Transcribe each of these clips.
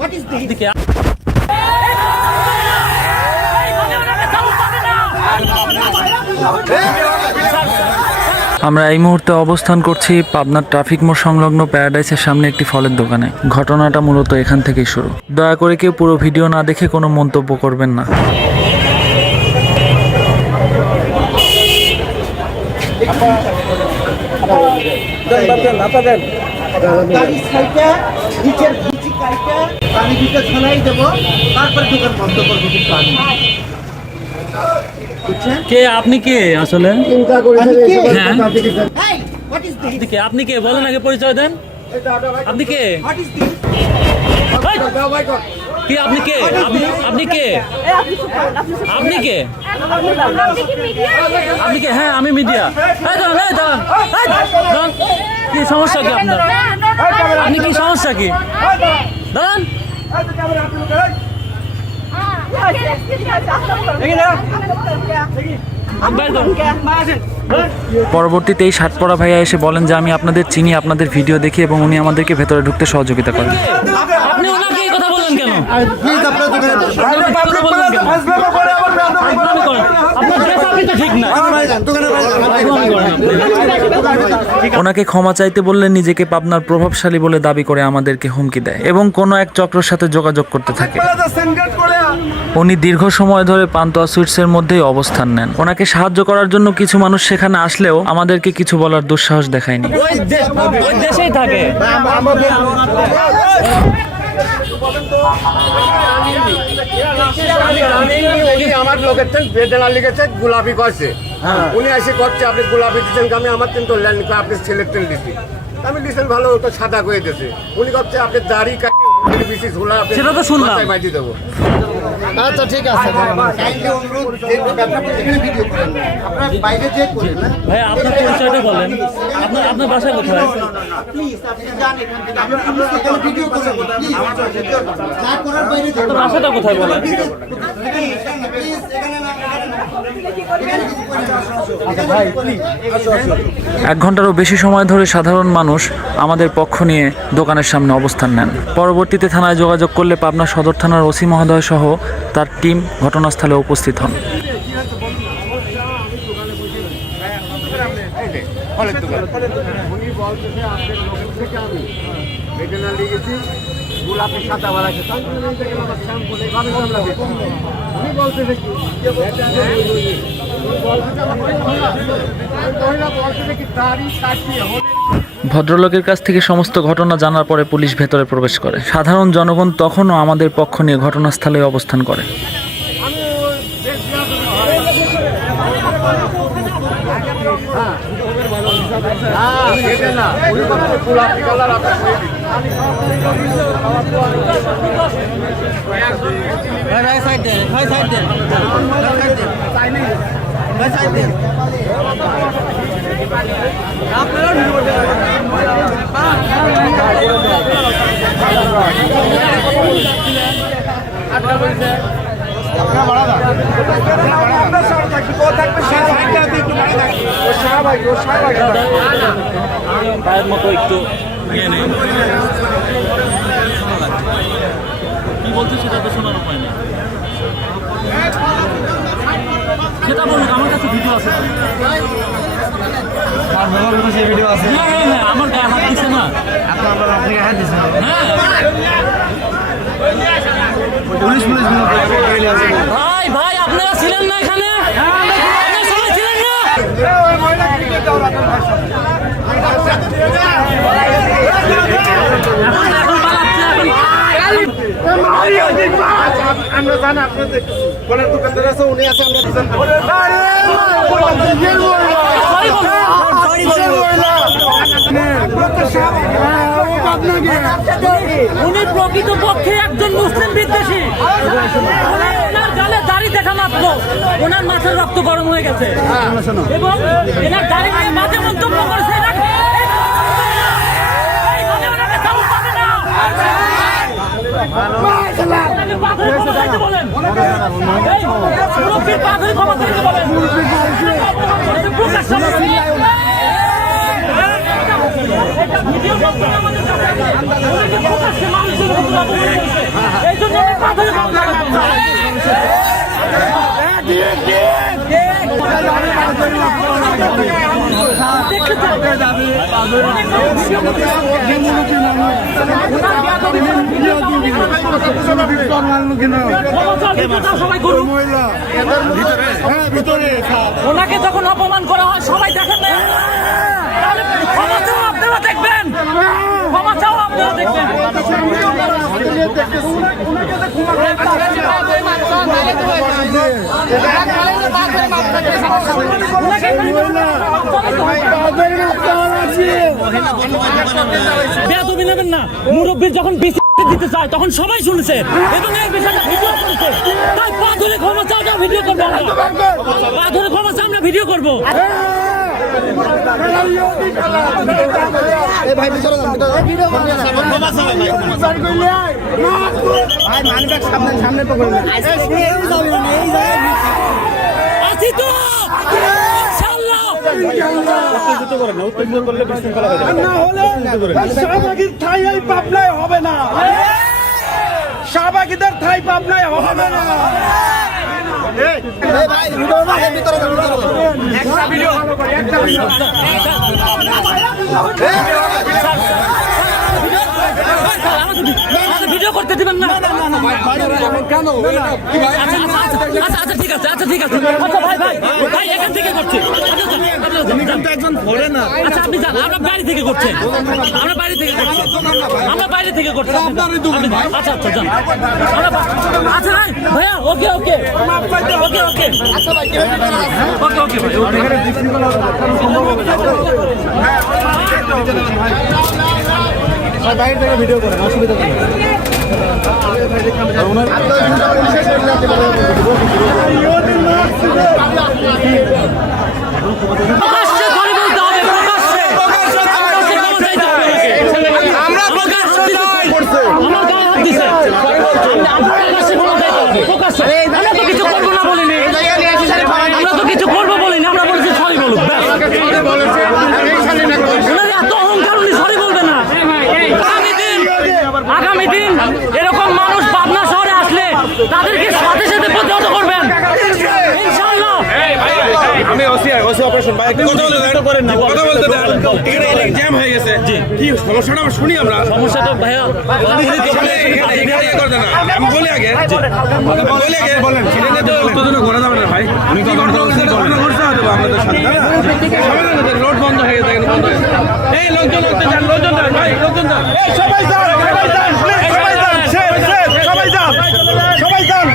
What is this? আমরা এই মুহূর্তে অবস্থান করছি পাবনার ট্রাফিক মোড় সংলগ্ন প্যারাডাইসের সামনে একটি ফলের দোকানে। ঘটনাটা মূলত এখান থেকেই শুরু। দয়া করে কেউ পুরো ভিডিও না দেখে কোনো মন্তব্য করবেন না। কে আপনি কে আসলে? আপনি কে বলেন আগে, পরিচয় দেন। আপনি কে? কি আপনি কে? আপনি কে? আপনি কে? আপনি কে? হ্যাঁ আমি মিডিয়া। কি সমস্যা কি আপনার? আপনি কি সমস্যা কি? দাঁড়ান। পরবর্তীতে এই শার্ট পরা ভাইয়া এসে বলেন যে আমি আপনাদের চিনি, আপনাদের ভিডিও দেখি, এবং উনি আমাদেরকে ভেতরে ঢুকতে সহযোগিতা করেন। আপনি ওনাকে এই কথা বললেন কেন? ওনাকে ক্ষমা চাইতে বললে নিজেকে পাবনার প্রভাবশালী বলে দাবি করে আমাদেরকে হুমকি দেয় এবং কোনো এক চক্রের সাথে যোগাযোগ করতে থাকে। উনি দীর্ঘ সময় ধরে পান্তুয়া সুইটসের মধ্যেই অবস্থান নেন। ওনাকে সাহায্য করার জন্য কিছু মানুষ সেখানে আসলেও আমাদেরকে কিছু বলার দুঃসাহস দেখায়নি। ওই দেশেই থাকে। আমার লোকের বেদনা লিখেছে গোলাপি করছে, উনি এসে করছে আপনি গোলাপি দিচ্ছেন, আমি আমার কিন্তু ল্যান্ড আপনি সিলেক্টেড দিচ্ছি, আমি দিচ্ছেন ভালো ওটা সাদা করে দিয়েছে, উনি করছে আপনি দাড়ি কাটিয়ে সেটা তো শুনলাম। দেবো। আচ্ছা ঠিক আছে, ভাই আপনার পরিচয়টা বলেন। আপনার বাসা কোথায়? বাসাটা কোথায় বলেন? 1 ঘন্টারও বেশি সময় ধরে সাধারণ মানুষ আমাদের পক্ষ নিয়ে দোকানের সামনে অবস্থান নেন। পরবর্তীতে থানায় যোগাযোগ করলে পাবনা সদর থানার ওসি মহোদয় সহ তার টিম ঘটনাস্থলে উপস্থিত হন। ভদ্রলোকের কাছ থেকে সমস্ত ঘটনা জানার পরে পুলিশ ভেতরে প্রবেশ করে। সাধারণ জনগণ তখনও আমাদের পক্ষ নিয়ে ঘটনাস্থলে অবস্থান করে। মতো একটু কি বলছি সেটা তো শোনার উপায় নেই। সেটা বলুক, আমার কাছে ভিডিও আছে। ভিডিও আছে। হ্যাঁ আমার গায়ে হাত দিচ্ছে না। আপনি হাত দিচ্ছেন? হ্যাঁ ভাই ভাই আপনারা ছিলেন না এখানে? সবাই ছিলেন না? আমরা জানি আপনাদের বলের দোকানদার আছে, উনি আছে, উনি প্রকৃতপক্ষে একজন মুসলিম বিদ্বেষী। ওনার গালে দাড়ি দেখা মাত্র ওনার মাথার রক্ত গরম হয়ে গেছে এবং এনার দাড়ি নিয়ে মাঝে মন্তব্য করেছে। বলেন এই জন্য আমি পা ধরে ক্ষমা চাইবো। সবাই করুন। ওনাকে যখন অপমান করা হয় সবাই দেখেন না, তাহলে ক্ষমা চাও আপনারা দেখবেন, ক্ষমা চাও আপনারা দেখবেন। বেয়াদবি নেবেন না, মুরব্বীর যখন বেশি দিতে চায় তখন সবাই শুনেছে এবং এই বিষয়টা ভিডিও করেছে, তাই পা ধরে ক্ষমা চাও, ভিডিও করবো আমরা, পা ধরে ক্ষমা চাও, আমরা ভিডিও করবো। আছি তো শাহবাগীর ঠাই এই পাবনায় হবে না, শাহবাগীদের ঠাই পাবনায় হবে না। ভিডিও করতে দিবেন না কেন? আচ্ছা ঠিক আছে, আচ্ছা ঠিক আছে, আচ্ছা ভাই ভাই ভাই এখান থেকে করছে, আচ্ছা আপনি যান, আমরা বাড়ি থেকে করছে, আমরা বাইরে থেকে করছি, আমরা বাইরে থেকে করছি, আচ্ছা আচ্ছা যান, আচ্ছা ভাই ভাইয়া ওকে ওকে ওকে ওকে আচ্ছা ভাই ওকে ওকে ভাই বাইরে থেকে ভিডিও করেন, অসুবিধা নেই। প্রকাশ্যে ধরে বলতে হবে, প্রকাশ্যে আমরা প্রকাশ্যে যাই, আমার গায়ে হাত দিছে, প্রকাশ্যে আমরা তো কিছু করবো না বলিনি, আমরা তো কিছু করবো বলিনি, আমরা বলছি সরি বলুক, এত অহংকার উনি সরি বলবে না। আগামী দিন এরকম মানুষ পাবনা শহরে আসলে তাদেরকে সাথে সাথে প্রতিহত করবেন ইনশাআল্লাহ। আমি ওসি অপারেশন ভাই একটু কথা বলেন না, কথা বলতে দেন, এখানে জ্যাম হয়ে গেছে, কি সমস্যাটা আমরা শুনি, আমরা সমস্যাটা ভাইয়া আমি বলি আগে বলেন, সেটা নিয়ে তো উত্তেজনা করা যাবে না ভাই, উনি তো ঘুরতে হবে আপনাদের সাথে, রোড বন্ধ হয়ে গেছে, বন্ধ হয়ে গেছে, এই লোকজন ভাই লোকজন সবাই যান, সবাই যান, সবাই যান, সবাই যান, সবাই যান,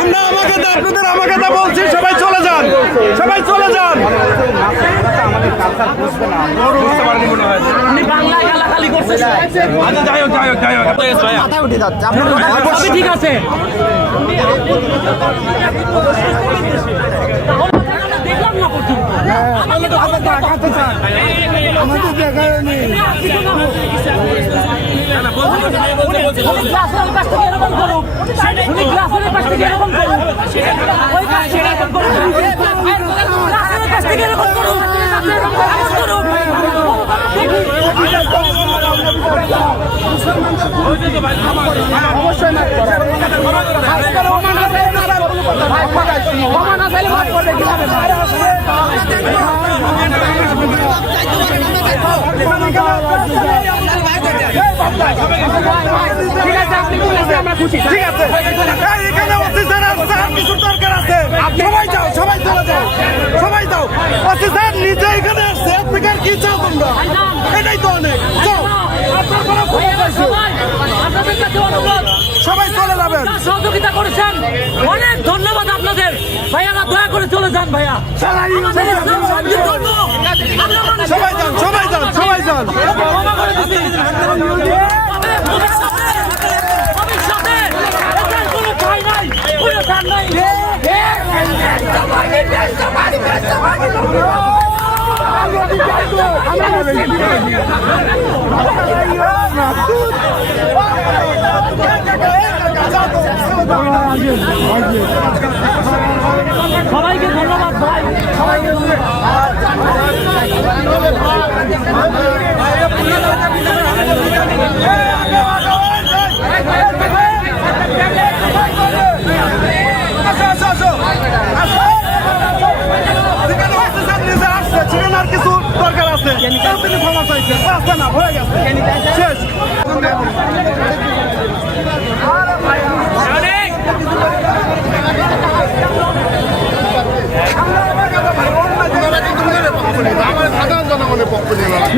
আমরা আমাকে দা আপনাদের আমাকে দা বলছি, সবাই চলে যান, সবাই চলে যান। আপনি বাংলায় গালাগালি করছেন, আচ্ছা যাই হোক মাথা উঠে যাচ্ছে, আপনি ঠিক আছে দেখলাম না পর্যন্ত, আমাকে তো দেখাতে চান, আমাদের দেখা নেই, গ্লাসের পাশ থেকে এরকম করুক, উনি গ্লাসের পাশ থেকে এরকম করুক, ওই পাশ থেকে এরকম করুক, গ্লাসের পাশ থেকে এরকম করুক, ঠিক আছে, এখানে অফিসার আছে, আর কিছু দরকার আছে, সবাই যাও, সবাই চলে যাও, সবাই যাও, অফিসার নিজে এখানে আসছে, আপনাকে কি চাও তোমরা, এটাই তো অনেক, সবাই চলে যাবেন, সহযোগিতা করেছেন, অনেক ধন্যবাদ আপনাদের ভাইয়ারা, দয়া করে চলে যান ভাইয়া, সবাই যান, সবাই যান, সবাই যান। সবাইকে ধন্যবাদ ভাই, সবাইকে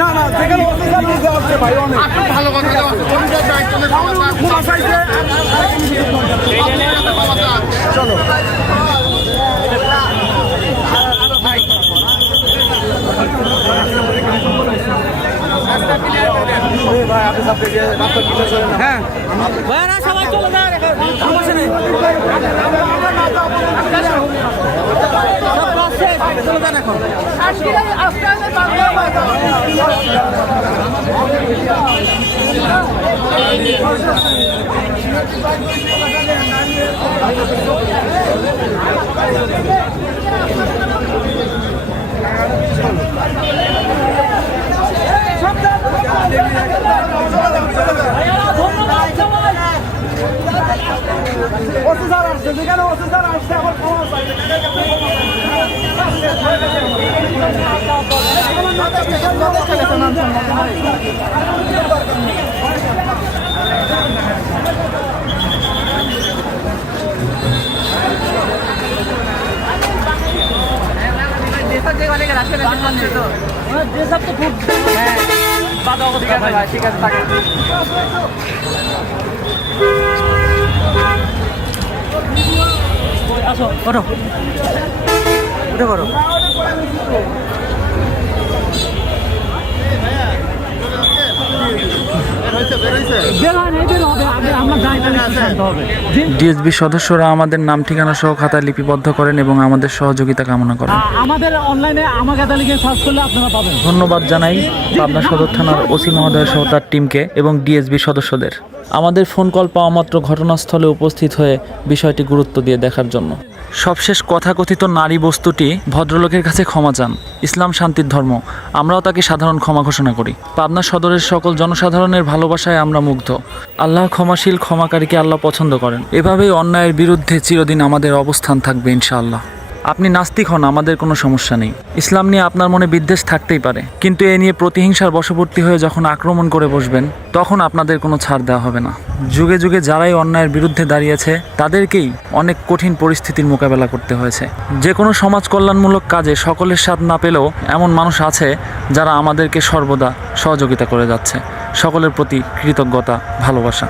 না না সেখানে অফিসার নিয়ে আসছে ভাই অনেক ভালো কথা চলো হ্যাঁ ভাইরা সবাই চলে যায় সমস্যা নেই চলে যান এখন অফিসার আসছে যেখানে অফিসার আসছে আমার ক্ষমা চাই ঠিক আছে আসো ওঠো উঠে পড়ো ডিএসবি সদস্যরা আমাদের নাম ঠিকানা সহ খাতা লিপিবদ্ধ করেন এবং আমাদের সহযোগিতা কামনা করেন। আমাদের অনলাইনে আমাকে লিখে সার্চ করলে আপনারা পাবেন। ধন্যবাদ জানাই পাবনা সদর থানার ওসি মহোদয় সহ তার টিমকে এবং ডিএসবি সদস্যদের আমাদের ফোন কল পাওয়া মাত্র ঘটনাস্থলে উপস্থিত হয়ে বিষয়টি গুরুত্ব দিয়ে দেখার জন্য। সবশেষ কথাকথিত নারী বস্তুটি ভদ্রলোকের কাছে ক্ষমা চান। ইসলাম শান্তির ধর্ম, আমরাও তাকে সাধারণ ক্ষমা ঘোষণা করি। পাবনা সদরের সকল জনসাধারণের ভালোবাসায় আমরা মুগ্ধ। আল্লাহ ক্ষমাশীল, ক্ষমাকারীকে আল্লাহ পছন্দ করেন। এভাবেই অন্যায়ের বিরুদ্ধে চিরদিন আমাদের অবস্থান থাকবে ইনশাআল্লাহ। আপনি নাস্তিক হন, আমাদের কোনো সমস্যা নেই। ইসলাম নিয়ে আপনার মনে বিদ্বেষ থাকতেই পারে, কিন্তু এ নিয়ে প্রতিহিংসার বশবর্তী হয়ে যখন আক্রমণ করে বসবেন তখন আপনাদের কোনো ছাড় দেওয়া হবে না। যুগে যুগে যারাই অন্যায়ের বিরুদ্ধে দাঁড়িয়েছে তাদেরকেই অনেক কঠিন পরিস্থিতির মোকাবেলা করতে হয়েছে। যে কোনো সমাজ কল্যাণমূলক কাজে সকলের সাথ না পেলেও এমন মানুষ আছে যারা আমাদেরকে সর্বদা সহযোগিতা করে যাচ্ছে। সকলের প্রতি কৃতজ্ঞতা, ভালোবাসা।